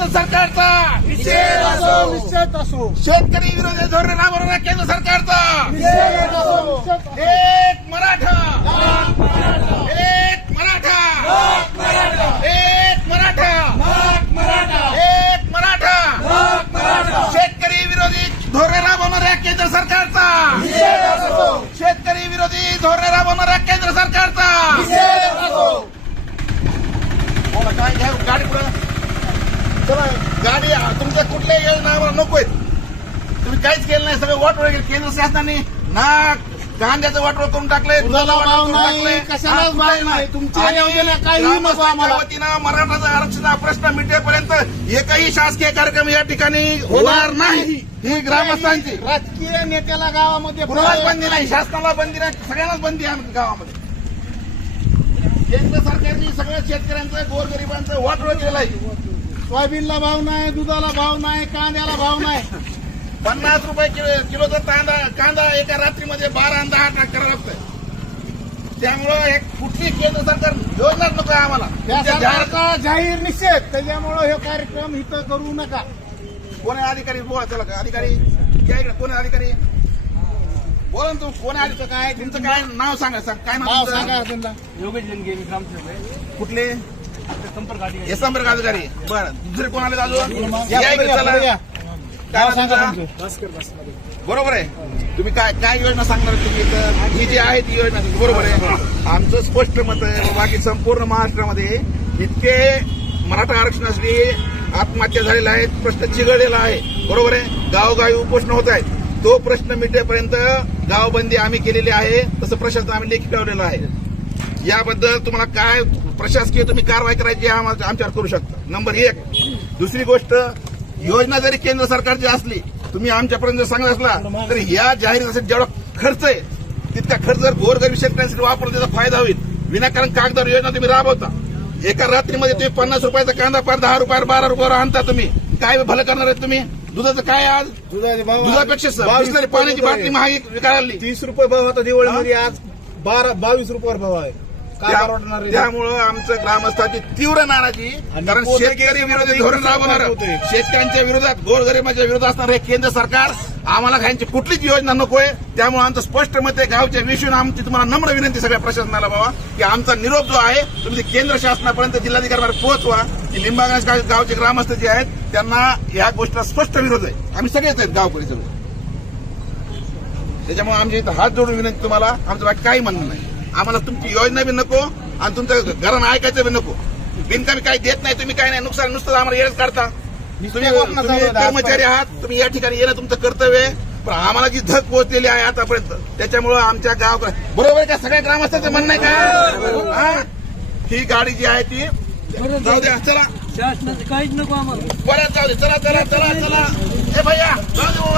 केंद्र सरकारचा. निषेध असो. निषेध असो. शेतकरी विरोधी धोरण राबवणारा केंद्र सरकारचा. निषेध असो. एक मराठा. एक मराठा. एक मराठा. एक मराठा. शेतकरी विरोधी धोरण राबवणाऱ्या केंद्र सरकारचा. शेतकरी विरोधी धोरण राबवणाऱ्या केंद्र सरकारचा. काय घ्या गाडी पुढं. चला गाडी तुमच्या कुठल्याही योजना आम्हाला नको तुम्ही काहीच केलं नाही सगळं वाटोळ केलं केंद्र शासनाने ना कांद्याचं वाटोळ करून टाकलंय दुधाला दुधाचं भाव वाटोळ नाही, टाकलंय. कशालाच भाव नाही. तुमच्या आणि योजनेला काहीही नको ग्रामस्थांच्या आम्हाला. वतीनं मराठाचा आरक्षणाचा प्रश्न मिटेपर्यंत एकही शासकीय कार्यक्रम या ठिकाणी होणार नाही. ही ग्रामस्थांची. राजकीय नेत्याला गावामध्ये कुणालाच बंदी नाही. शासनाला बंदी नाही. सगळ्यांनाच बंदी आहे गावामध्ये. केंद्र सरकारने सगळ्या शेतकऱ्यांचं गोरगरिबांचं वाटोळ आहे सोयाबीनला भाव नाही दुधाला भाव नाही कांद्याला भाव नाही. पन्नास रुपये किलो किलोचा कांदा कांदा एका रात्रीमध्ये बारा दहा टाक करावं लागतंय. त्यामुळं हे कुठली केंद्र सरकार योजनाच नको आहे आम्हाला. त्या जाहीर- सरकारचा जाहीर निषेध त्याच्यामुळं हे कार्यक्रम इथं करू नका. कोण अधिकारी बोला चला का अधिकारी या इकडे कोण अधिकारी? बोला ना तू कोण अधिकारी? काय? तुमचं काय? नाव सांगा सांग काय नाव नाव तुमचं? सांगा त्यांना योगेश जनगे मी ग्रामसेवक आहे. कुठले? हे संपर्क अधिकारी. बरं. दुसरे कोण आले अजून? या, या इकडे पुढे या, चला. पुढे या. काय नाव सांगा नाव तुमचं. बरोबर आहे. तुम्ही काय काय योजना सांगणार तुम्ही इथं? ही जी आहे ती योजना बरोबर आहे. आमचं स्पष्ट मत आहे. बाकी संपूर्ण महाराष्ट्रामध्ये इतके मराठा आरक्षणासाठी आत्महत्या झालेल्या आहेत प्रश्न चिघळलेला आहे. बरोबर आहे? गावोगावी उपोषण होत आहेत. तो प्रश्न मिटेपर्यंत गावबंदी आम्ही केलेली आहे. तसं प्रशासन आम्ही लेखी ठेवलेलं आहे. याबद्दल तुम्हाला काय प्रशासकीय तुम्ही कारवाई करायची आमच्यावर करू शकता. नंबर एक दुसरी गोष्ट योजना जरी केंद्र सरकारची असली तुम्ही आमच्यापर्यंत जर सांगत असला तर या जाहिरातीसाठी जेवढा खर्च आहे तितका खर्च जर गोरगरीब शेतकऱ्यांसाठी वापरला त्याचा फायदा होईल. विनाकारण कागदावर योजना तुम्ही राबवता. एका रात्रीमध्ये तुम्ही पन्नास रुपयाचा कांदा पार दहा रुपयावर बारा रुपयावर आणता तुम्ही. काय भलं करणार आहे तुम्ही? दुधाचं काय आज? दुधाचे भाव दुधापेक्षा पाण्याची बाटली महागी विकायला तीस रुपये भाव होता दिवाळीमध्ये आज बारा बावीस रुपयावर भाव आहे. त्या-? त्यामुळं आमचं ग्रामस्थांची तीव्र नाराजी. आणि कारण शेतकरी केंद्र विरोधी धोरण राबवणार. होते. शेतकऱ्यांच्या विरोधात गोरगरिबांच्या विरोधात असणार हे केंद्र सरकार आम्हाला खायची कुठलीच योजना नकोय. त्यामुळे आमचं स्पष्ट मत आहे गावच्या विषयून आमची तुम्हाला नम्र विनंती सगळ्या प्रशासनाला बाबा की आमचा निरोप जो आहे तुम्ही ते केंद्र शासनापर्यंत जिल्हाधिकाऱ्यांवर पोहोचवा. की लिंबागंज गाव- गावचे ग्रामस्थ जे आहेत त्यांना या गोष्टीला स्पष्ट विरोध आहे. आम्ही सगळेच आहेत गावकरी सगळे त्याच्यामुळे आमच्या इथं हात जोडून विनंती तुम्हाला. आमचं बाकी काही म्हणणं नाही. आम्हाला तुमची योजना बी नको आणि तुमच्या घरानं ऐकायचं बी नको. बिनकामी काही देत नाही तुम्ही काही नाही. नुकसान नुसतं आम्हाला येडच काढता. तुम्ही. कर्मचारी आहात तुम्ही या ठिकाणी येणं तुमचं कर्तव्य आहे. पण आम्हाला जी धक पोहोचलेली आहे आतापर्यंत त्याच्यामुळं आमच्या गाव बरोबर का? सगळ्या ग्रामस्थांचं म्हणणं आहे का? हा? ही गाडी जी आहे ती जाऊ द्या चला. शासनाचं काहीच नको आम्हाला. परत जाऊ दे. चला चला चला चला. ए भैया जाऊ दे.